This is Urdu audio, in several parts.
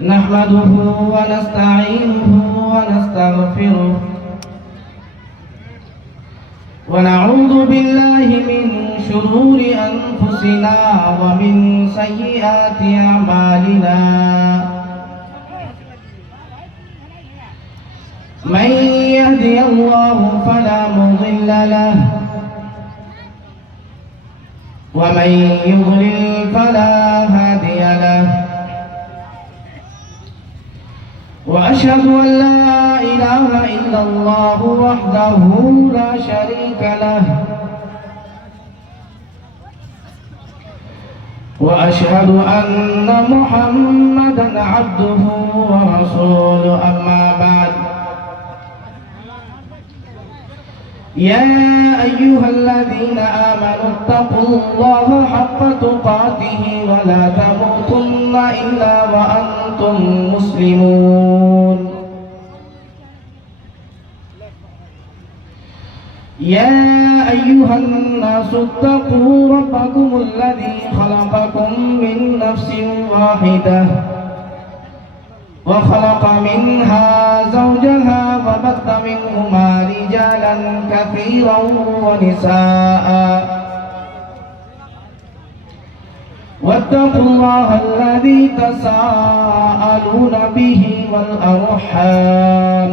نحمده ونستعينه ونستغفره ونعوذ بالله من شرور أنفسنا ومن سيئات أعمالنا من يهدي الله فلا مضل له ومن يضلل فلا هادي له وأشهد أن لا إله إلا الله وحده لا شريك له وأشهد أن محمدا عبده ورسوله أما بعد يا أيها الذين آمنوا اتقوا الله حق تقاته ولا تموتن إلا وأنتم مسلمون يا أيها الناس اتقوا ربكم الذي خلقكم من نفس واحدة وخلق منها زوجها وبث منهما رجالا كثيرا ونساء واتقوا الله الذي تساءلون به والأرحام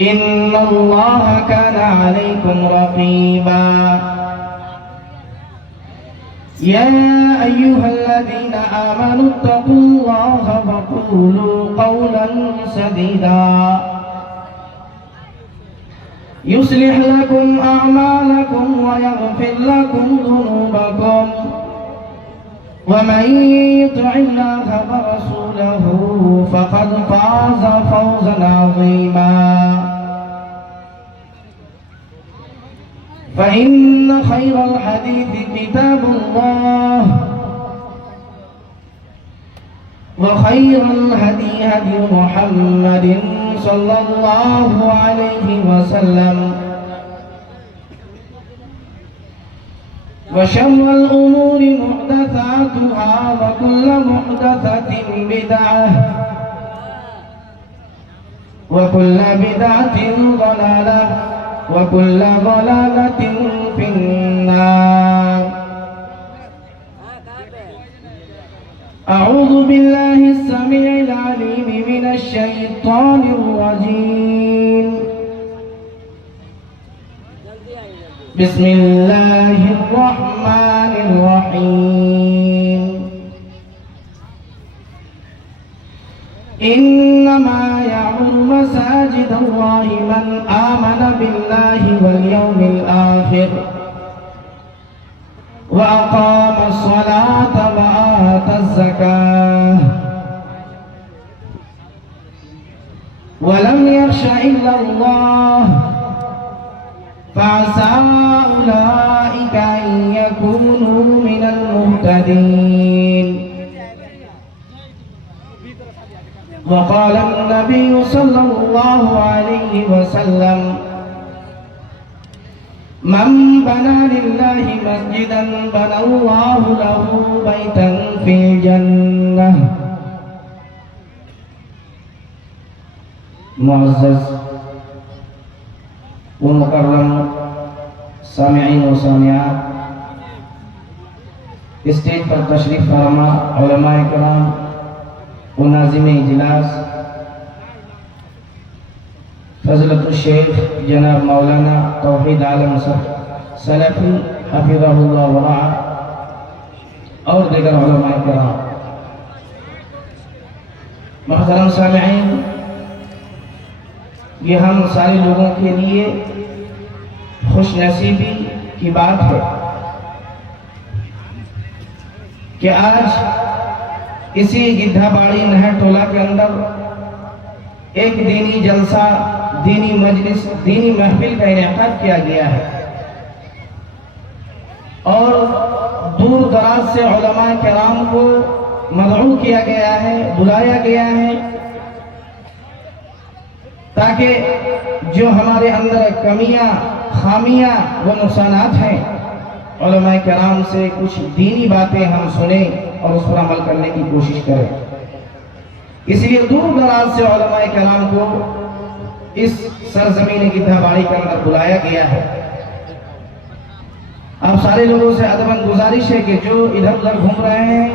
إن الله كان عليكم رقيبا يا أيها الذين آمنوا اتقوا الله وقولوا قولا سديدا يصلح لكم أعمالكم ويغفر لكم ذنوبكم ومن يطع الله ورسوله فقد فاز فوزا عظيما فإن خير الحديث كتاب الله وخير الهدي هدي محمد صلى الله عليه وسلم وشر الأمور محدثاتها وكل محدثة بدعة وكل بدعة ضلالة وكل ضلالة في النار أعوذ بالله السميع العليم من الشيطان الرجيم بسم الله الرحمن الرحيم إنما يعمر مساجد الله من آمن بالله واليوم الآخر وأقام الصلاة وآتى الزكاة ولم يخش إلا الله فعسى أولئك أن يكونوا من المهتدين وقال النبي صلى الله عليه وسلم من بنى لله مسجدا بنى الله له بيتا في الجنة. معزز ومکرم سامعین و سامعات، اسٹیج پر تشریف فرما علماء کرام و ناظم اجلاس فضلت الشیخ جناب مولانا توحید عالم سلفی حفظہ اللہ ورعا اور دیگر علماء کرام، محترم سامعین، یہ ہم سارے لوگوں کے لیے خوش نصیبی کی بات ہے کہ آج اسی گدھا باڑی نہر ٹولہ کے اندر ایک دینی جلسہ، دینی مجلس، دینی محفل کا انعقاد کیا گیا ہے اور دور دراز سے علماء کرام کو مدعو کیا گیا ہے، بلایا گیا ہے تاکہ جو ہمارے اندر کمیاں، خامیاں و نقصانات ہیں، علماء کرام سے کچھ دینی باتیں ہم سنیں اور اس پر عمل کرنے کی کوشش کریں۔ اس لیے دور دراز سے علماء کرام کو اس سرزمین گدھا باڑی کے اندر بلایا گیا ہے۔ آپ سارے لوگوں سے ادباً گزارش ہے کہ جو ادھر ادھر گھوم رہے ہیں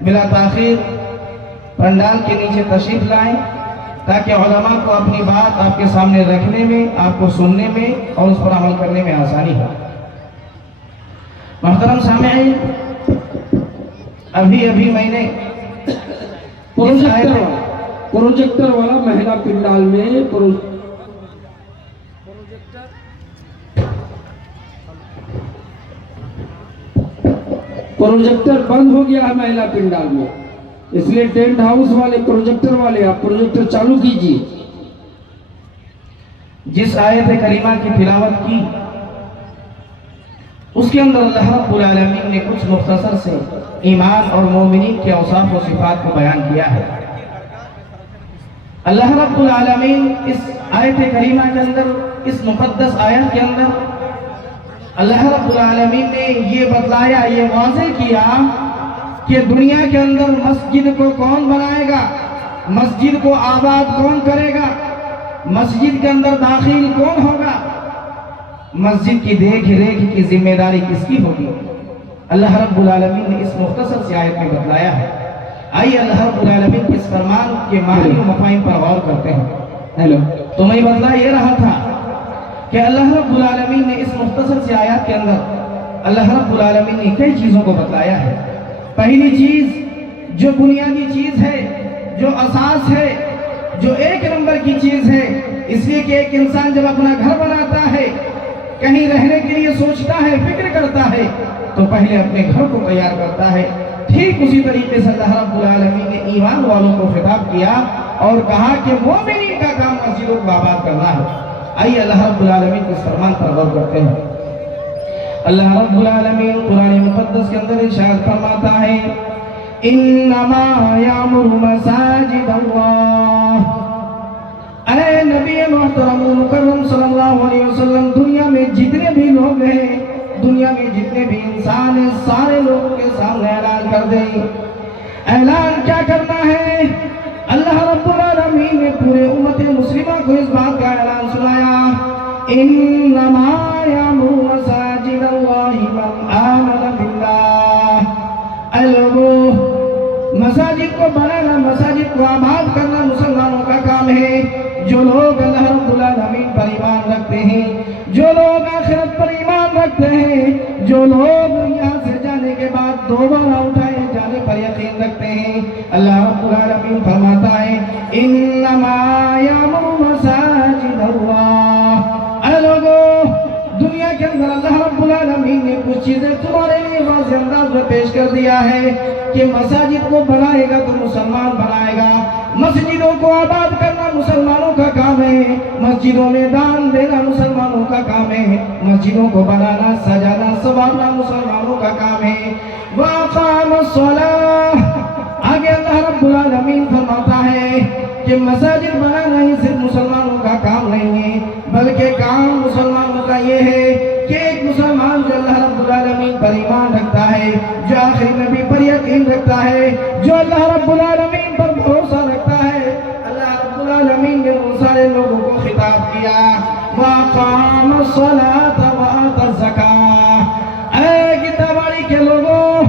بلا تاخیر پنڈال کے نیچے تشریف لائیں، تاکہ علماء کو اپنی بات آپ کے سامنے رکھنے میں، آپ کو سننے میں اور اس پر عمل کرنے میں آسانی ہو۔ محترم سامعین، ابھی میں نے پروجیکٹر والا مہلا پنڈال میں پروجیکٹر بند ہو گیا ہے مہلا پنڈال میں، اس لیے ٹینٹ ہاؤس والے پروجیکٹر والے آپ پروجیکٹر چالو کیجیے۔ جس آیت کریمہ کی تلاوت کی اس کے اندر اللہ رب العالمین نے کچھ مختصر سے ایمان اور مومنین کے اوصاف و صفات کو بیان کیا ہے۔ اللہ رب العالمین اس آیت کریمہ کے اندر، اس مقدس آیت کے اندر اللہ رب العالمین نے یہ بتلایا، یہ واضح کیا کہ دنیا کے اندر مسجد کو کون بنائے گا، مسجد کو آباد کون کرے گا، مسجد کے اندر داخل کون ہوگا، مسجد کی دیکھ ریکھ کی ذمہ داری کس کی ہوگی، اللہ رب العالمین نے اس مختصر سی آیت میں بتلایا ہے۔ آئیے اللہ رب العالمین کے اس فرمان کے معنی و مفاہیم پر غور کرتے ہیں۔ تو میں بتلا یہ رہا تھا کہ اللہ رب العالمین نے اس مختصر سی آیات کے اندر اللہ رب العالمین نے کئی چیزوں کو بتلایا ہے۔ پہلی چیز جو بنیادی چیز ہے، جو اساس ہے، جو ایک نمبر کی چیز ہے، اس لیے کہ ایک انسان جب اپنا گھر بناتا ہے، کہیں رہنے کے لیے سوچتا ہے، فکر کرتا ہے، تو پہلے اپنے گھر کو تیار کرتا ہے۔ ٹھیک اسی طریقے سے اللہ رب العالمین نے ایمان والوں کو خطاب کیا اور کہا کہ مومنین کا کام مسجدوں کو آباد کرنا ہے۔ آئیے اللہ رب العالمین کے فرمان پر غور کرتے ہیں۔ اللہ رب العالمین قرآن مقدس کے اندر ارشاد فرماتا ہے، انما یامر مساجد اللہ۔ اے نبی محترم مکرم صلی اللہ علیہ وسلم، دنیا میں جتنے بھی لوگ ہیں، دنیا میں جتنے بھی انسان ہیں، سارے لوگوں کے سامنے اعلان کر دیں۔ اعلان کیا کرنا ہے؟ اللہ رب العالمین نے پورے امت مسلمہ کو اس بات کا اعلان سنایا، انما یامر مساجد اللہ من آمن باللہ۔ اے لوگوں، مساجد کو بنانا، مساجد کو آباد کرنا مسلمانوں کا کام ہے۔ جو لوگ اللہ رب العالمین پر ایمان رکھتے ہیں، جو لوگ آخرت پر ایمان رکھتے ہیں، جو لوگ یہاں سے جانے کے بعد دوبارہ اٹھائے جانے پر یقین رکھتے ہیں، اللہ رب العالمین فرماتا ہے، انما یامر مساجد اللہ۔ اے لوگوں، دنیا کے اندر اللہ رب العالمین نے کچھ چیزیں تمہارے لیے واضح انداز میں پیش کر دیا ہے کہ مساجد کو بنائے گا تو مسلمان بنائے گا، مسجدوں کو آباد کرنا مسلمانوں کا کام ہے، مسجدوں میں دان دینا مسلمانوں کا کام ہے، مسجدوں کو بنانا، سجانا، سنوارنا مسلمانوں کا کام ہے۔ وَأَقَامَ الصَّلَاةَ۔ آگے اللہ رب العالمین فرماتا ہے کہ مساجد بنانا ہی صرف مسلمانوں کا کام نہیں ہے، بلکہ کام مسلمانوں کا یہ ہے کہ ایک مسلمان جو اللہ رب العالمین پر ایمان رکھتا ہے، جو آخری نبی پر یقین رکھتا ہے، جو اللہ رب العالمین پر بھروسہ رکھتا ہے، اللہ رب العالمین نے ان سارے لوگوں کو خطاب کیا، وَأَقَامَ الصَّلَاةَ وَآتَى الزَّكَاةَ۔ اے گدھا باڑی کے لوگوں،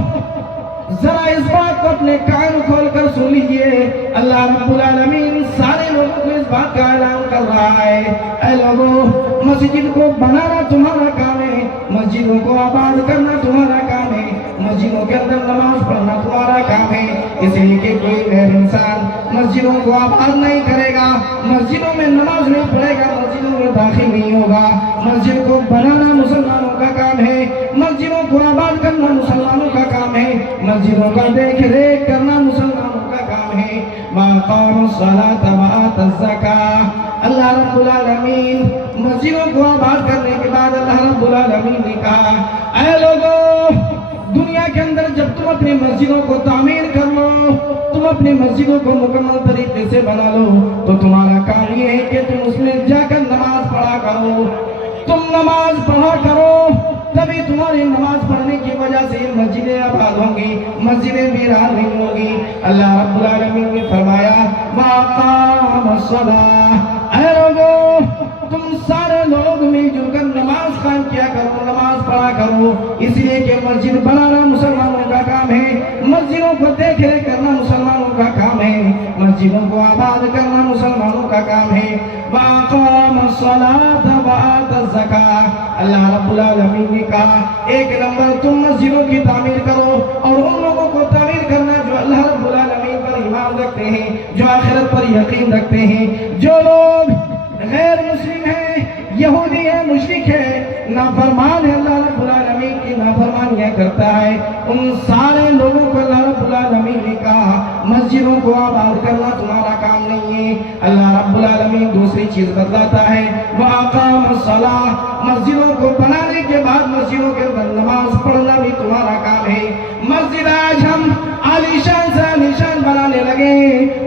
ذرا اس بات کو اپنے کان کھول کر سن لیجئے، اللہ رب العالمین سارے لوگوں کو اس بات کا اعلان کر رہا ہے، اے لوگوں، مسجد کو بنانا تمہارا کام ہے، مسجدوں کو آباد کرنا تمہارا کام ہے، مسجدوں کے اندر نماز پڑھنا تمہارا کام ہے۔ اس لیے کہ کوئی غیر انسان مسجدوں کو آباد نہیں کرے گا، مسجدوں میں نماز نہیں پڑھے گا، مسجدوں میں داخل نہیں ہوگا۔ مسجد کو بنانا مسلمانوں کا کام ہے، مسجدوں کو آباد کرنا مسلمانوں کا کام ہے، مسجدوں کا دیکھ ریکھ کرنا مسلمانوں کا کام ہے۔ وَأَقَامُوا الصَّلَاةَ وَآتَوُا الزَّكَاةَ۔ اللہ رب العالمین مسجدوں کو آباد کرنے کے بعد اللہ رب العالمین نے کہا، اے لوگوں، دنیا کے اندر جب تم اپنی مسجدوں کو تعمیر کر لو، تم اپنی مسجدوں کو مکمل طریقے سے بنا لو، تو تمہارا کام یہ ہے کہ تم اس میں جا کر نماز پڑھا کرو، تم نماز پڑھا کرو، تبھی بھی تمہاری نماز پڑھنے کی وجہ سے مسجدیں آباد ہوں گی، مسجدیں ویران نہیں ہوں گی۔ اللہ رب العالمین نے فرمایا وَأَقَامَ الصَّلَاةَ، اے لوگو تم سارے لوگ مل جل کر نماز قائم کیا کرو، نماز پڑھا کرو، اس لیے کہ مسجد بنانا مسلمانوں کا کام ہے، مسجدوں کو دیکھ ریکھ کرنا مسلمانوں کا کام ہے، مسجدوں کو آباد کرنا مسلمانوں کا کام ہے۔ وَأَقَامَ الصَّلَاةَ وَآتَى الزَّكَاةَ، اللہ رب العالمین نے کہا ایک نمبر تم مسجدوں کی تعمیر کرو، اور ان لوگوں کو تعمیر کرنا جو اللہ رب العالمین پر ایمان رکھتے ہیں، جو آخرت پر یقین رکھتے ہیں۔ جو لوگ غیر مسلم ہیں، یہودی ہے، مشرک ہے، نافرمان ہے، اللہ رب العالمین کی نافرمانیاں کرتا ہے، ان سارے لوگوں کو اللہ رب العالمین نے کہا مسجدوں کو آباد کرنا تمہارا کام نہیں ہے۔ اللہ رب العالمین دوسری چیز بتلاتا ہے وَأَقَامَ الصَّلَاةَ، مسجدوں کو بنانے کے بعد مسجدوں کے اندر نماز پڑھنا بھی تمہارا کام ہے۔ مسجد آج ہم عالیشان سے عالیشان بنانے لگے،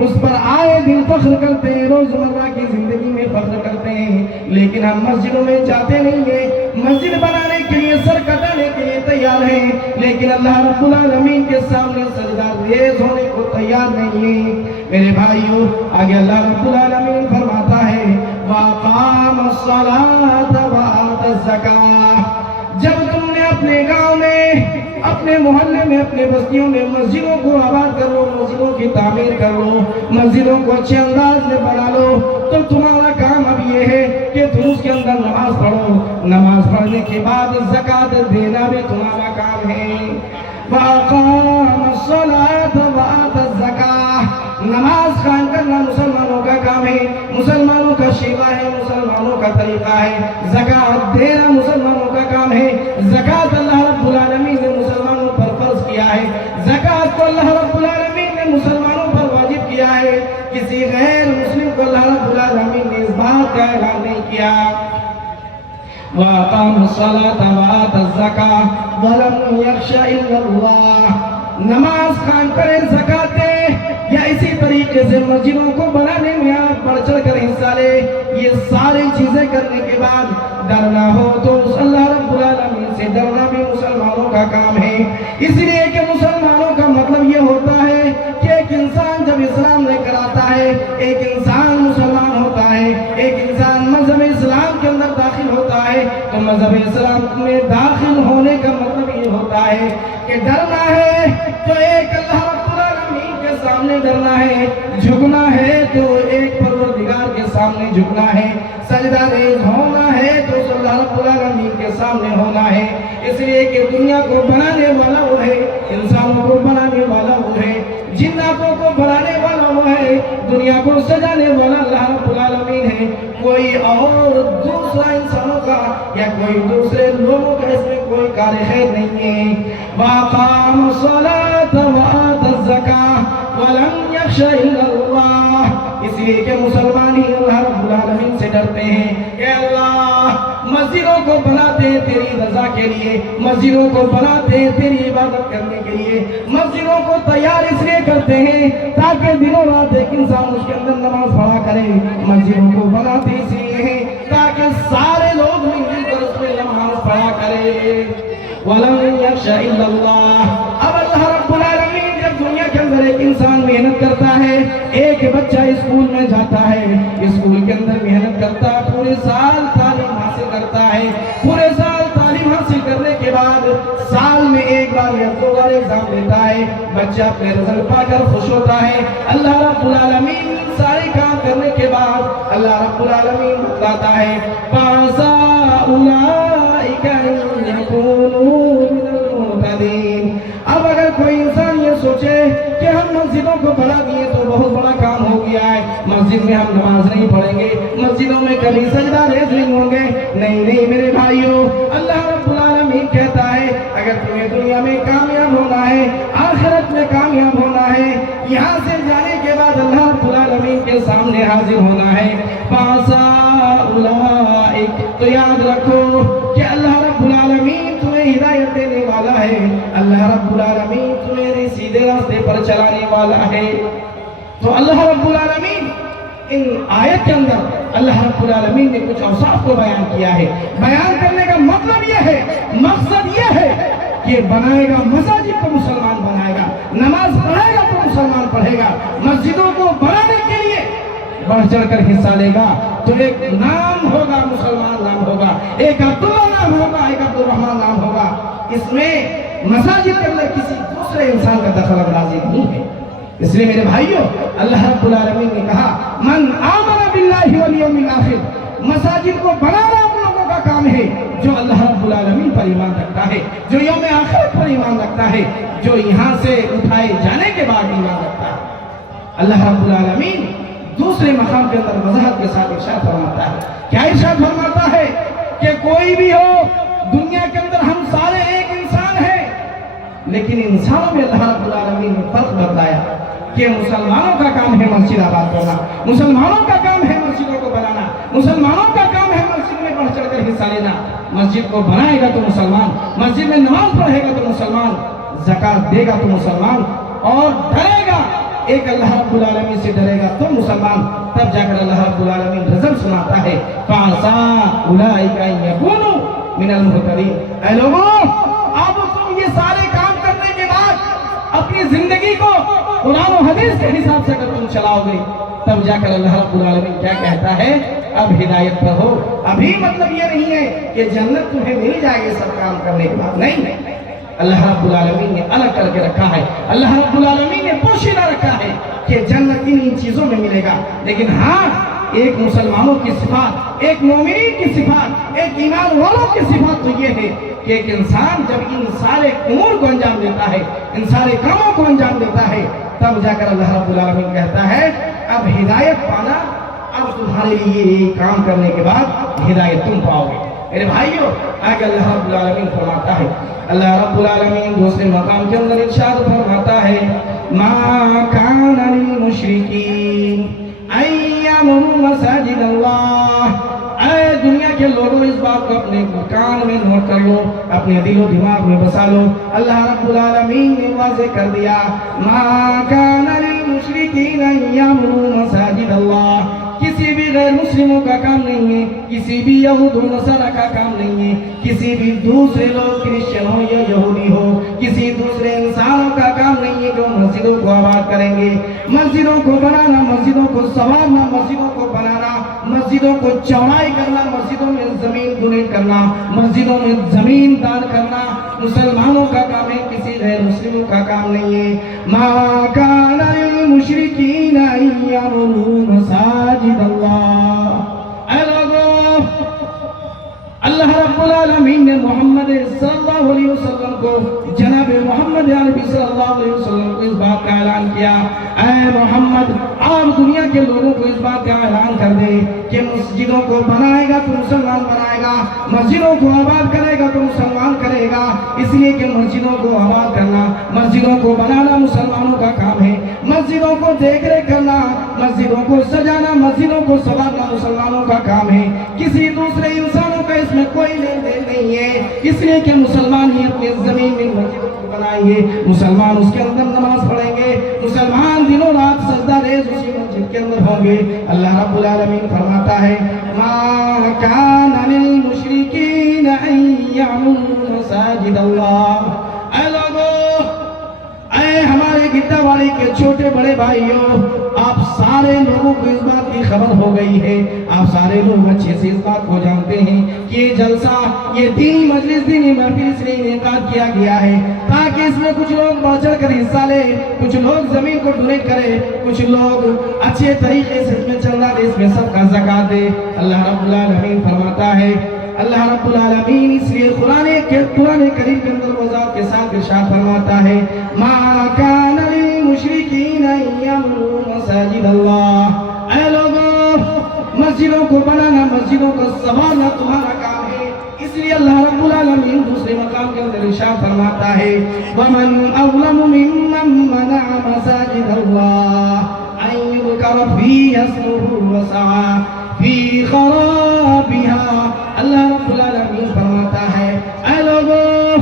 اس پر آئے دن فخر کرتے ہیں، روزمرہ کی زندگی میں فخر کرتے ہیں، لیکن ہم مسجدوں میں جاتے نہیں ہیں، مسجد بنانے کے لیے سر کٹانے کے لیے تیار ہیں، لیکن اللہ رب العالمین کے سامنے سجدہ ریز ہونے کو تیار نہیں ہے۔ میرے بھائیوں، آگے اللہ رب العالمین فرماتا ہے وَأَقَامَ الصَّلَاةَ وَآتَى الزَّكَاةَ، جب تم نے اپنے گاؤں میں، اپنے محلے میں، اپنے بستیوں میں مسجدوں کو آباد کر لو، مسجدوں کی تعمیر کر لو، مسجدوں کو اچھے انداز میں بنا لو، تو تمہارا کام اب یہ ہے کہ تم اس کے اندر نماز پڑھو، نماز پڑھنے کے بعد زکوٰۃ دینا بھی تمہارا کام ہے۔ وَأَقَامَ الصَّلَاةَ وَآتَى الزَّكَاةَ، نماز قائم کرنا مسلمانوں کا کام ہے، مسلمانوں کا شیوا ہے، مسلمانوں کا طریقہ ہے، زکوٰۃ دینا مسلمانوں کا کام ہے۔ زکوٰۃ اللہ رب العالمین نے مسلمانوں پر فرض کیا ہے، زکوٰۃ کو اللہ رب العالمین نے مسلمانوں پر واجب کیا ہے، کسی غیر مسلم کو اللہ رب العالمین نے اس بات کا اعلان نہیں کیا۔ وَأَقَامَ الصَّلَاةَ وَآتَى الزَّكَاةَ وَلَمْ يَخْشَ إِلَّا اللَّهَ، نماز قائم کریں، زکوٰۃ دیں، یا اسی طریقے سے مسجدوں کو بنانے میں آپ بڑھ چڑھ کر حصہ لے، یہ ساری چیزیں کرنے کے بعد ڈرنا ہو تو اللہ رب العالمین سے ڈرنا بھی مسلمانوں کا کام ہے۔ اس لیے کہ مسلمانوں کا مطلب یہ ہوتا ہے کہ ایک انسان جب اسلام لے کر آتا ہے، ایک انسان مسلمان ہوتا ہے، ایک انسان مذہب اسلام کے اندر داخل ہوتا ہے، تو مذہب اسلام میں داخل ہونے کا مطلب یہ ہوتا ہے کہ ڈرنا ہے تو ایک اللہ رب العالمین کے سامنے ڈرنا ہے، جھکنا ہے تو ایک پروردگار کے سامنے جھکنا ہے، سجدہ ریز ہونا ہے تو اللہ رب العالمین کے سامنے ہونا ہے۔ اس لیے کہ دنیا کو بنانے والا وہ ہے، انسانوں کو بنانے والا وہ ہے، جناتوں کو بنانے والا وہ ہے، دنیا کو سجانے والا اللہ رب العالمین ہے۔ کوئی اور دوسرا انسانوں کا یا کوئی دوسرے لوگوں کا اس میں کوئی کار خیر نہیں ہے۔ وَأَقَامَ الصَّلَاةَ وَآتَى الزَّكَاةَ وَلَمْ يَخْشَ إِلَّا اللَّهَ، اس لیے کہ مسلمان ہی اللہ رب العالمین سے ڈرتے ہیں کہ اللہ مسجدوں کو بناتے ہیں تیری رضا کے لیے، مسجدوں کو بناتے ہیں تیری عبادت کرنے کے لیے، مسجدوں کو تیار اس لیے کرتے ہیں تاکہ دنوں رات ایک انسان اس کے اندر نماز پڑھا کرے، مسجدوں کو بناتے اس لیے ہیں تاکہ سارے لوگ مل کر اس میں نماز پڑھا کرے۔ وَلَمْ يَخْشَ إِلَّا اللَّهَ، اب اللہ رب العالمین جب دنیا کے اندر ایک انسان محنت کرتا ہے، ایک بچہ اسکول میں جاتا ہے، اسکول کے اندر محنت کرتا ہے، پورے سال تعلیم حاصل کرتا ہے، پورے سال تعلیم حاصل کرنے کے بعد سال میں ایک بار یا دو بار ایگزام دیتا ہے، بچہ اپنے رزلٹ پا کر خوش ہوتا ہے۔ اللہ رب العالمین سارے کام کرنے کے بعد اللہ رب العالمین بتلاتا ہے فَعَسَىٰ أُولَٰئِكَ أَن يَكُونُوا مِنَ الْمُهْتَدِينَ، اب اگر کوئی انسان یہ سوچے کہ ہم مسجدوں کو بنا دیے تو بہت بڑا کام ہو گیا ہے، مسجد میں ہم نماز نہیں پڑھیں گے، مسجدوں میں کبھی سجدہ ریز نہیں ہوں گے، نہیں میرے بھائیوں، اللہ رب العالمین کہتا ہے اگر تمہیں دنیا میں کامیاب ہونا ہے، آخرت میں کامیاب ہونا ہے، یہاں سے جانے کے بعد اللہ رب العالمین کے سامنے حاضر ہونا ہے، فَعَسَىٰ أُولَٰئِكَ، تو یاد رکھو کہ اللہ رب العالمین تمہیں ہدایت دینے والا ہے، اللہ رب العالمین تمہیں سیدھے راستے پر چلانے والا ہے۔ تو اللہ رب العالمین ان آیت کے اندر اللہ رب العالمین نے کچھ اوصاف کو بیان کیا ہے. بیان کرنے کا مطلب یہ ہے, مقصد یہ ہے کہ بنائے گا مساجد تو مسلمان بنائے گا, نماز پڑھے گا تو مسلمان پڑھے گا. مسجدوں کو بنانے کے لیے بڑھ چڑھ کر حصہ لے گا تو ایک نام ہوگا, مسلمان نام ہوگا, ایک عبداللہ نام ہوگا, ایک عبد الرحمن نام ہوگا. اس میں مساجد کے اندر کسی دوسرے انسان کا دخل اندازی نہیں ہے. اس لیے میرے بھائیوں, اللہ رب العالمین نے کہا من آمن باللہ والیوم الآخر, مساجد کو بنانا ان لوگوں کا کام ہے جو اللہ رب العالمین پر ایمان رکھتا ہے, جو یوم آخرت پر ایمان رکھتا ہے, جو یہاں سے اٹھائے جانے کے بعد ایمان رکھتا ہے. اللہ رب العالمین دوسرے مقام کے اندر وضاحت کے ساتھ ارشاد فرماتا ہے. کیا ارشاد فرماتا ہے؟ کہ کوئی بھی ہو, دنیا کے اندر ہم سارے ایک انسان ہیں, لیکن انسانوں میں اللہ رب العالمین نے فرق بتایا کہ مسلمانوں کا کام ہے مسجد آباد کرنا, مسلمانوں کا کام ہے مسجدوں کو بنانا, مسلمانوں کا کام ہے مسجد میں بڑھ چڑھ کر حصہ لینا. مسجد کو بنائے گا تو مسلمان, مسجد میں نماز پڑھے گا تو مسلمان, زکات دے گا تو مسلمان, اور ڈرے گا, ایک اللہ رب العالمین سے ڈرے گا تو مسلمان. تب جا کر اللہ رب العالمین رزق سناتا ہے فَعَسَىٰ أُولَٰئِكَ أَن يَكُونُوا مِنَ الْمُهْتَدِينَ. اے لوگوں, اب تم یہ سارے کام کرنے کے بعد اپنی زندگی کو قرآن و حدیث کے حساب سے اگر تم چلاؤ گے, تب جا کر اللہ رب العالمین کیا کہتا ہے؟ اب ہدایت پر ہو. ابھی مطلب یہ نہیں ہے کہ جنت تمہیں مل جائے گی سب کام کرنے کے بعد, نہیں. اللہ رب العالمین نے الگ کر کے رکھا ہے, اللہ رب العالمین نے پوشیدہ رکھا ہے کہ جنت ان چیزوں میں ملے گا. لیکن ہاں, ایک مسلمانوں کی صفات, ایک مومنین کی صفات, ایک ایمان والوں کی صفات تو یہ ہے کہ ایک انسان جب ان سارے امور کو انجام دیتا ہے, ان سارے کاموں کو انجام دیتا ہے, تب جا کر اللہ رب العالمین کہتا ہے اب ہدایت پانا, اب تمہارے لیے یہ کام کرنے کے بعد ہدایت تم پاؤ گے. میرے بھائیوں, آگے اللہ رب العالمین فرماتا ہے, اللہ رب العالمین دوسرے مقام کے اندر ارشاد فرماتا ہے ما کان للمشرکین ان یعمروا مساجد اللہ. اے دنیا کے لوگوں, اس بات کو اپنے کان میں نوٹ کر لو, اپنے دل و دماغ میں بسا لو. اللہ رب العالمین نے واضح کر دیا ما کان للمشرکین ان یعمروا مساجد اللہ. کسی بھی غیر مسلموں کا کام نہیں ہے, کسی بھی یہود و نصارہ کا کام نہیں ہے, کسی بھی دوسرے لوگ کرسچن ہو یا یہودی ہو, کسی دوسرے انسانوں کا کام نہیں ہے جو مسجدوں کو آباد کریں گے. مسجدوں کو بنانا, مسجدوں کو سنوارنا, مسجدوں کو بنانا, مسجدوں کو چوڑائی کرنا, مسجدوں میں زمین ڈونیٹ کرنا, مسجدوں میں زمین دان کرنا مسلمانوں کا کام ہے, کسی غیر مسلموں کا کام نہیں ہے. ما کان للمشرکین ان یعمروا مساجد اللہ. اے لوگوں, اللہ رب العالمین نے محمد صلی اللہ علیہ وسلم کو, جناب محمد عربی صلی اللہ علیہ وسلم کو اس بات کا اعلان کیا, اے محمد آپ دنیا کے لوگوں کو اس بات کا اعلان کر دے کہ مسجدوں کو بنائے گا تو مسلمان بنائے گا, مسجدوں کو آباد کرے گا تو مسلمان کرے گا. اس لیے کہ مسجدوں کو آباد کرنا, مسجدوں کو بنانا مسلمانوں کا کام ہے, مسجدوں کو دیکھ ریکھ کرنا, مسجدوں کو سجانا, مسجدوں کو سنوارنا مسلمانوں کا کام ہے. کسی دوسرے انسانوں کا اس میں کوئی لین دین نہیں ہے. اس لیے کہ مسلمان ہی اپنی زمین میں مسجدوں کو بنائیں گے, مسلمان اس کے اندر نماز پڑھیں گے, مسلمان دنوں رات سجدہ ریز اسی مسجد کے اندر ہوں گے. اللہ رب العالمین فرماتا ہے ما کان للمشرکین ان یعمروا مساجد اللہ. اے لوگوں, اے ہمارے گدہ والی کے چھوٹے بڑے بھائیوں, آپ سارے لوگوں کو اس بات کی خبر ہو گئی ہے, آپ سارے لوگ اچھے سے اس بات کو جانتے ہیں کہ یہ جلسہ, یہ دینی مجلس, دینی محفل اس لیے انعقاد کیا گیا ہے تاکہ اس میں کچھ لوگ بڑھ چڑھ کر حصہ لے, کچھ لوگ زمین کو ڈونیٹ کرے, کچھ لوگ اچھے طریقے سے اس میں چندہ دے, اس میں سب کا زکات دے. اللہ رب العالمین فرماتا ہے, اللہ رب العالمین اس لیے قرآن کریم کے اندر وضاحت کے ساتھ ارشاد فرماتا ہے ما کان للمشرکین ان یعمروا مساجد اللہ. اے لوگوں, مسجدوں کو بنانا, مسجدوں کو سنوارنا تمہارا کام ہے. اس لیے اللہ رب العالمین دوسرے مقام کے اندر ارشاد فرماتا ہے ومن اظلم ممن منع مساجد اللہ ان یذکر فیہا اسمہ وسعی فی خرابها. اللہ رب العالمین فرماتا ہے اے لوگوں,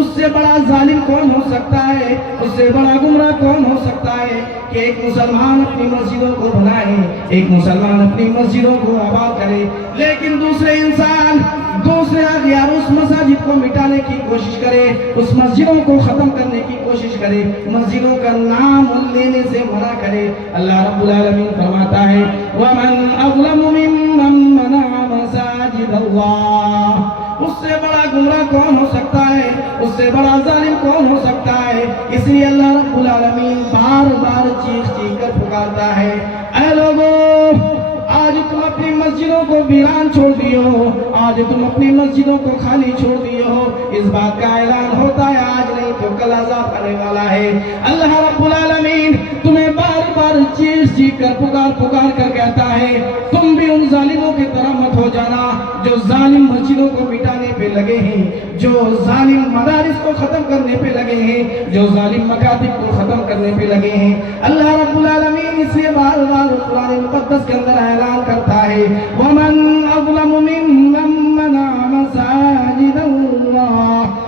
اس سے بڑا ظالم کون ہو سکتا ہے, اس اس سے بڑا گمراہ کون ہو سکتا ہے کہ ایک مسلمان اپنی مسجدوں کو بنائے، ایک مسلمان اپنی مسجدوں کو آباد کرے، لیکن دوسرے انسان دوسرے اغیار اس مساجد کو مٹانے کی کوشش کرے، اس مسجدوں کو ختم کرنے کی کوشش کرے، مسجدوں کا نام لینے سے منع کرے۔ اللہ رب العالمین فرماتا ہے وَمَنْ أَظْلَمُ مِمَّنْ مَنَعَ مَسَاجِدَ اللَّهِ، اس سے بڑا گمراہ کون ہو سکتا ہے، اس سے بڑا ظالم کون ہو سکتا ہے؟ اس لیے اللہ رب العالمین بار بار چیخ چیخ کر پکارتا ہے اے لوگوں، آج تم اپنی مسجدوں کو ویران چھوڑ دیے ہو، آج تم اپنی مسجدوں کو خالی چھوڑ دیے ہو، اس بات کا اعلان ہوتا ہے آج نہیں تو کل عذاب آنے والا ہے۔ اللہ رب العالمین تمہیں بار بار چیخ چیخ کر پکار کر کہتا ہے تم بھی ان ظالموں کی طرح مت ہو جانا جو ظالم مسجدوں کو مٹانے پہ لگے ہیں، جو ظالم مدارس کو ختم کرنے پہ لگے ہیں، جو ظالم مکاتب کو ختم کرنے پہ لگے ہیں۔ اللہ رب العالمین اس لیے بار بار قرآن مقدس کے اندر اعلان کرتا ہے وَمَنْ أَظْلَمُ مِمَّنْ مَنَعَ مَسَاجِدَ اللَّهِ،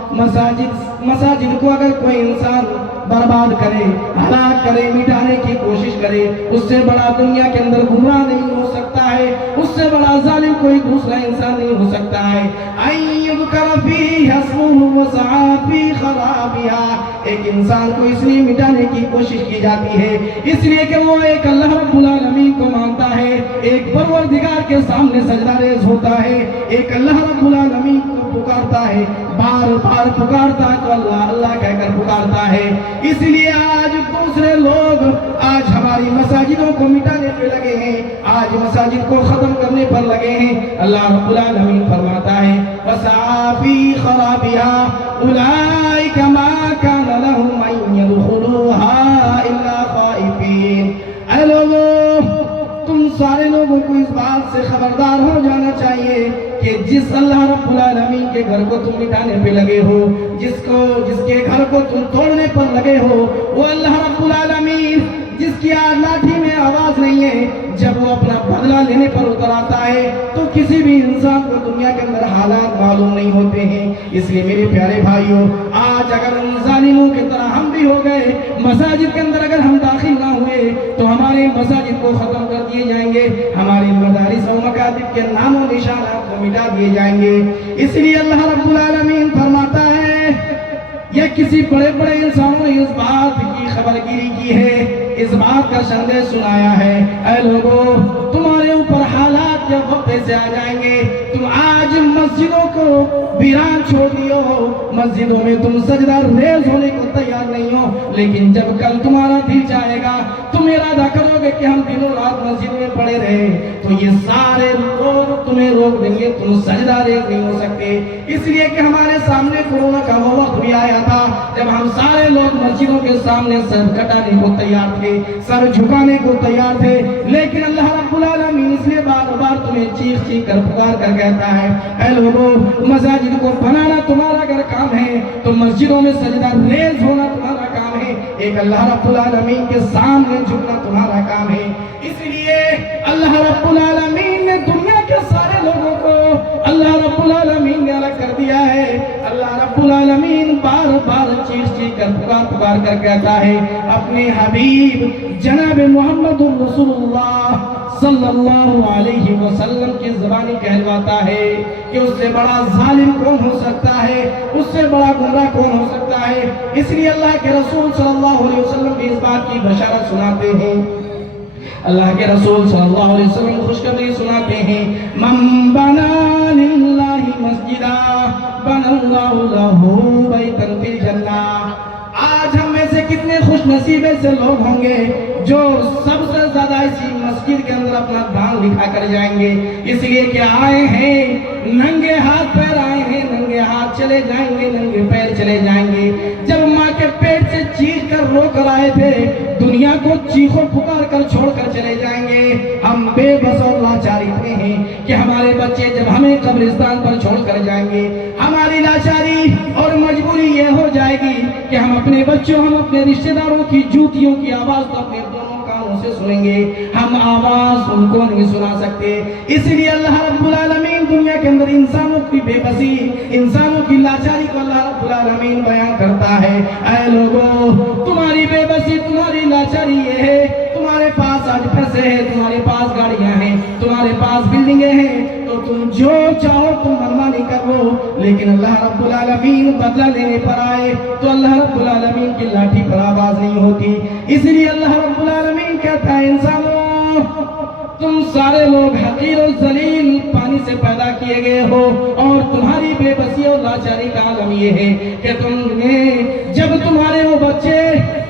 مساجد کو اگر کوئی انسان برباد کرے، ہلاک کرے، مٹانے کی کوشش کرے، اس سے بڑا دنیا کے اندر گمراہ نہیں ہو سکتا ہے، اس سے بڑا ظالم کوئی دوسرا انسان نہیں ہو سکتا ہے۔ أَن يُذْكَرَ فِيهَا اسْمُهُ وَسَعَىٰ فِي خَرَابِهَا، ایک انسان کو اس لیے مٹانے کی کوشش کی جاتی ہے اس لیے کہ وہ ایک اللہ رب العالمین کو مانتا ہے، ایک پروردگار کے سامنے سجدہ ریز ہوتا ہے، ایک اللہ رب العالمین کو پکارتا ہے، بار بار پکارتا ہے تو اللہ اللہ کہہ کر پکارتا ہے۔ اس لیے آج دوسرے لوگ آج ہماری مساجدوں کو مٹانے پہ لگے ہیں، آج مساجد کو ختم کرنے پر لگے ہیں۔ اللہ رب العالمین فرماتا ہے وَسَعَىٰ فِي خَرَابِهَا أُولَٰئِكَ مَا كَانَ لَهُمْ أَن يَدْخُلُوهَا إِلَّا خَائِفِينَ۔ اے لوگوں، تم سارے لوگوں کو اس بات سے خبردار ہو جانا چاہیے کہ جس اللہ رب العالمین کے گھر کو تم مٹانے پہ لگے ہو، جس کے گھر کو تم توڑنے پر لگے ہو، وہ اللہ رب العالمین جس کی لاٹھی میں آواز نہیں ہے، جب وہ اپنا بدلہ لینے پر اتر آتا ہے تو کسی بھی انسان کو دنیا کے اندر حالات معلوم نہیں ہوتے ہیں۔ اس لیے میرے پیارے بھائیوں، آج اگر ان ظالموں کی طرح ہم بھی ہو گئے، مساجد کے اندر اگر ہم داخل نہ ہوئے تو ہمارے مساجد کو ختم کر دیے جائیں گے، ہماری مدارس و مکاتب کے نام و نشانات کو مٹا دیے جائیں گے۔ اس لیے اللہ رب العالمین فرماتا ہے یہ کسی بڑے بڑے انسانوں نے اس بات کی خبر گیری کی ہے، اس بات کا سندیش سنایا ہے اے لوگوں، تمہارے اوپر حالات جب وقت سے آ جائیں گے، تم آج مسجدوں کو ویران چھوڑ دیو ہو، مسجدوں میں تم سجدہ ریز ہونے کو تیار نہیں ہو، لیکن جب کل تمہارا دل چاہے گا، تم ارادہ کرو گے کہ ہم دنوں رات مسجد میں پڑے رہے، تو یہ سارے لوگ تمہیں روک دیں گے، تم سجدہ ریز نہیں ہو سکتے۔ اس لیے کہ ہمارے سامنے کورونا کا وہ وقت بھی آیا تھا جب ہم سارے لوگ مسجدوں کے سامنے سر کٹانے کو تیار تھے، سر جھکانے کو تیار تھے، لیکن اللہ رب العالمین اس لیے بار بار تمہیں چیخ چیخ کر پکار کر کہتا ہے اے لوگوں، مساجد کو بنانا تمہارا اگر کام ہے تو مسجدوں میں سجدہ ریز ہونا تمہارا کام ہے، ایک اللہ رب العالمین کے سامنے جھکنا تمہارا کام ہے۔ اس لیے اللہ رب العالمین نے دنیا کے سارے لوگوں کو اللہ رب العالمین نے الگ کر دیا ہے۔ اللہ رب العالمین بار بار چیخ چیخ کر پکار کر کہتا ہے اپنے حبیب جناب محمد رسول اللہ صلی اللہ علیہ وسلم کی زبانی کہلواتا ہے کہ اس سے بڑا ظالم کون ہو سکتا ہے، اس سے بڑا گمراہ کون ہو سکتا ہے۔ اس لیے اللہ کے رسول صلی اللہ علیہ وسلم بھی اس بات کی بشارت سناتے ہیں، اللہ کے رسول صلی اللہ علیہ وسلم خوشخبری سناتے ہیں من بنا للہ مسجدا بنا اللہ لہ بیتا فی الجنہ۔ آج ہم میں سے کتنے خوش نصیب ایسے لوگ ہوں گے جو سب سے زیادہ اسی مسجد کے اندر اپنا دھیان لکھا کر جائیں گے، اس لیے کہ آئے ہیں ننگے ہاتھ پیر آئے ہیں، ننگے ہاتھ چلے جائیں گے، ننگے پیر چلے جائیں گے۔ جب ماں کے پیٹ سے چیخ کر رو کر آئے تھے، دنیا کو چیخوں پکار کر چھوڑ کر چلے جائیں گے۔ ہم بے بس اور لاچار اتنے ہیں کہ ہمارے بچے جب ہمیں قبرستان پر چھوڑ کر جائیں گے، ہماری لاچاری اور مجبوری یہ ہو جائے گی کہ ہم اپنے بچوں، ہم اپنے رشتہ داروں کی جوتیوں کی آواز تو اپنے دونوں کانوں سے سنیں گے, ہم آواز ان کو نہیں سنا سکتے. اس لیے اللہ رب العالمین دنیا کے اندر انسانوں کی بے بسی, انسانوں کی لاچاری کو اللہ رب العالمین بیان کرتا ہے. اے لوگو, تمہاری بے بسی, تمہاری لاچاری یہ ہے, تمہارے پاس آج پیسے ہیں, تمہارے پاس گاڑیاں ہیں, تمہارے پاس بلڈنگیں ہیں, تو تم جو چاہو تم منمانی کر لو. لیکن اللہ رب العالمین بدلہ لینے پر آئے تو اللہ رب العالمین کی لاٹھی پر آواز نہیں ہوتی. اس لیے اللہ رب العالمین کہتا ہے انسانوں, تم سارے لوگ حقیر و ذلیل پانی سے پیدا کیے گئے ہو, اور تمہاری بے بسی اور لاچاری کا عالم یہ ہے کہ تم نے جب تمہارے وہ بچے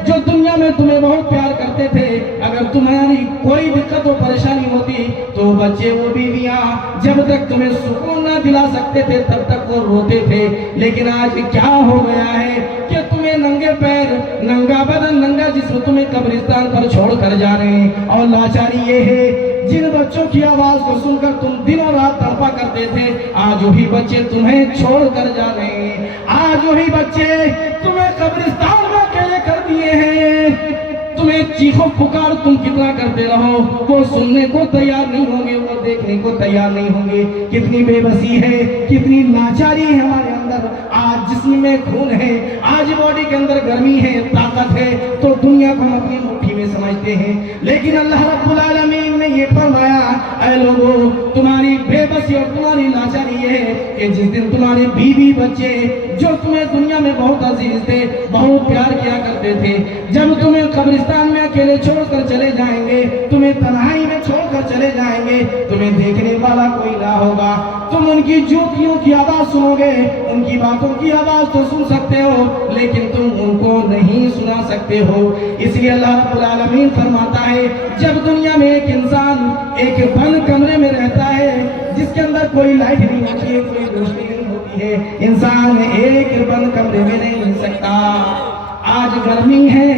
جو دنیا میں تمہیں بہت پیار کرتے تھے, اگر تمہاری کوئی دقت و پریشانی ہوتی تو بچے وہ بیویاں جب تک تمہیں سکون نہ دلا سکتے تھے تب تک وہ روتے تھے. لیکن آج کیا ہو گیا ہے کہ تمہیں ننگے پیر, ننگا بدن, ننگا جسم تمہیں قبرستان پر چھوڑ کر جا رہے ہیں. اور لاچاری یہ ہے, جن بچوں کی آواز کو سن کر تم دنوں رات تڑپا کرتے تھے, آج وہی بچے تمہیں چھوڑ کر جا رہے ہیں. آج وہی بچے تمہیں قبرستان میں اکیلے کر دیے ہیں. تمہیں چیخو پکار تم کتنا کرتے رہو, وہ سننے کو تیار نہیں ہوں گے, وہ دیکھنے کو تیار نہیں ہوں گے. کتنی بے بسی ہے, کتنی لاچاری ہے ہمارے اندر. آج جسم میں خون ہے, آج باڈی کے اندر گرمی ہے, طاقت ہے, تو دنیا کو ہم اپنی مٹھی میں سمجھتے ہیں. لیکن اللہ رب العالمین نے یہ فرمایا, اے لوگو, تمہاری بے بسی اور تمہاری لاچاری یہ ہے کہ جس دن تمہارے بیوی بچے جو تمہیں دنیا میں بہت عزیز تھے, بہت پیار کیا کرتے تھے, جب تمہیں قبرستان میں اکیلے چھوڑ کر چلے جائیں گے, تمہیں تنہائی میں چھوڑ کر چلے جائیں گے, تمہیں دیکھنے والا کوئی نہ ہوگا, تم ان کی جوتیوں کی آواز سنو گے, ان کی باتوں کی آواز تو سن سکتے ہو, لیکن تم ان کو نہیں سنا سکتے ہو. اس لیے اللہ رب العالمین فرماتا ہے, جب دنیا میں ایک انسان ایک بند کمرے میں رہتا ہے جس کے اندر کوئی لائٹ نہیں ہوتی ہے, کوئی روشنی نہیں ہوتی ہے, انسان ایک بند کمرے میں نہیں رہ سکتا. آج گرمی ہے,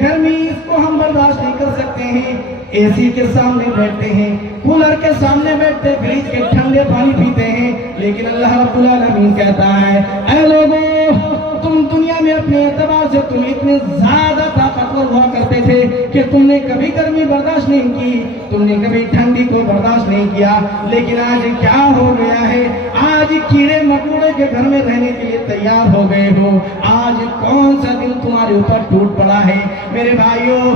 گرمی اس کو ہم برداشت نہیں کر سکتے ہیں, اے سی کے سامنے بیٹھتے ہیں, کولر کے سامنے بیٹھتے, فریج کے ٹھنڈے پانی پیتے ہیں. لیکن اللہ رب العالمین کہتا ہے, اے لوگوں, تم دنیا میں اپنے اعتبار سے تم اتنے زیادہ طاقتور ہوا کرتے تھے کہ تم نے کبھی گرمی برداشت نہیں کی, تم نے کبھی ٹھنڈی کو برداشت نہیں کیا. لیکن آج کیا ہو گیا ہے, آج کیڑے مکوڑے کے گھر میں رہنے کے لیے تیار ہو گئے ہو. آج کون سا دن تمہارے اوپر ٹوٹ پڑا ہے میرے بھائیوں.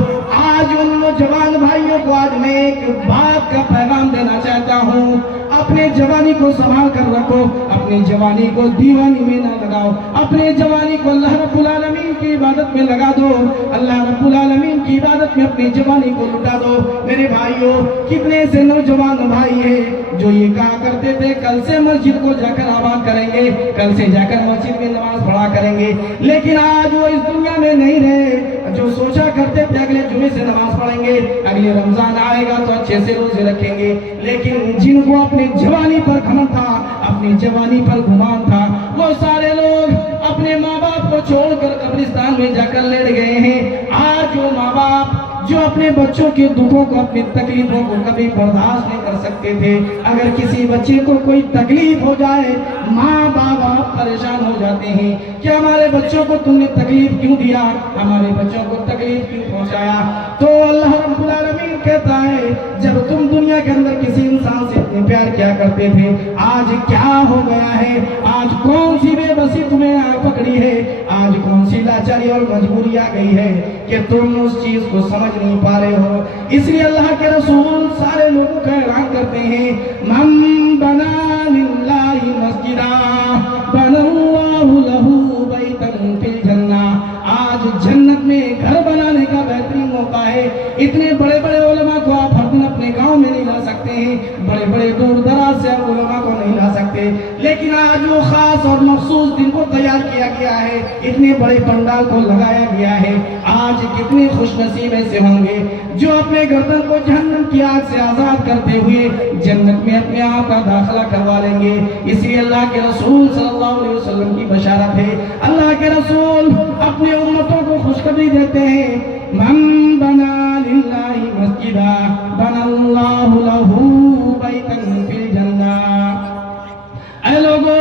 آج ان نوجوان بھائیوں کو آج میں ایک بات کا پیغام دینا چاہتا ہوں, اپنے جوانی کو سنبھال کر رکھو, اپنی جوانی کو دیوانی میں نہ لگاؤ, اپنے جوانی کو اللہ رب العالمین کی عبادت میں لگا دو, اللہ رب العالمین کی عبادت میں اپنی جوانی کو لٹا دو. میرے بھائیوں, کتنے سے نوجوان بھائی ہیں جو یہ کہا کرتے تھے کل سے مسجد کو جا کر آباد کریں گے, کل سے جا کر مسجد میں نماز پڑھا کریں گے, لیکن آج وہ اس دنیا میں نہیں رہے. جو سوچا کرتے تھے اگلے جمعے سے نماز پڑھیں گے, اگلے رمضان آئے گا تو اچھے سے روزے رکھیں گے, لیکن جن کو اپنی جوانی پر گھمنڈ تھا, اپنی جوانی پر گمان تھا, وہ سارے لوگ اپنے ماں باپ کو چھوڑ کر قبرستان میں جا کر لیٹ گئے ہیں. آج وہ ماں باپ جو اپنے بچوں کے دکھوں کو, اپنی تکلیفوں کو کبھی برداشت نہیں کر سکتے تھے, اگر کسی بچے کو کوئی تکلیف ہو جائے, ماں باپ پریشان ہو جاتے ہیں کہ ہمارے بچوں کو تم نے تکلیف کیوں دیا, ہمارے بچوں کو تکلیف کیوں پہنچایا. تو اللہ رب العالمین کہتا ہے, جب تم دنیا کے اندر کسی انسان سے اتنے پیار کیا کرتے تھے, آج کیا ہو گیا ہے, آج کون سی بے بسی تمہیں آ پکڑی ہے, آج کون سی لاچاری اور مجبوری آ گئی ہے کہ تم اس چیز کو سمجھ نہیں پا رہے ہو. اس لیے اللہ کے رسول سارے لوگوں کا اعلان کرتے ہیں, من بنا للہ مسجدا بنا اللہ لہ بیتا فی الجنہ. آج جنت میں گھر بنانے کا بہترین موقع ہے. اتنے بڑے بڑے علماء کو آپ ہر دن اپنے گاؤں میں نہیں لا سکتے ہیں, بڑے بڑے دور دراز سے آپ علماء کو نہیں لا سکتے, لیکن آج وہ خاص اور مخصوص دن کو تیار کیا گیا ہے, اتنے بڑے پنڈال کو لگایا گیا ہے. آج کتنے خوش نصیب ایسے ہوں گے جو اپنے گردن کو جہنم کی آگ سے آزاد کرتے ہوئے جنت میں اپنے آپ کا داخلہ کروا لیں گے. اس لیے اللہ کے رسول صلی اللہ علیہ وسلم کی بشارت ہے, اللہ کے رسول اپنے امتوں کو خوشخبری دیتے ہیں, من بنا للہ مسجدا بنا اللہ لہ بیتا فی الجنہ. اے لوگو,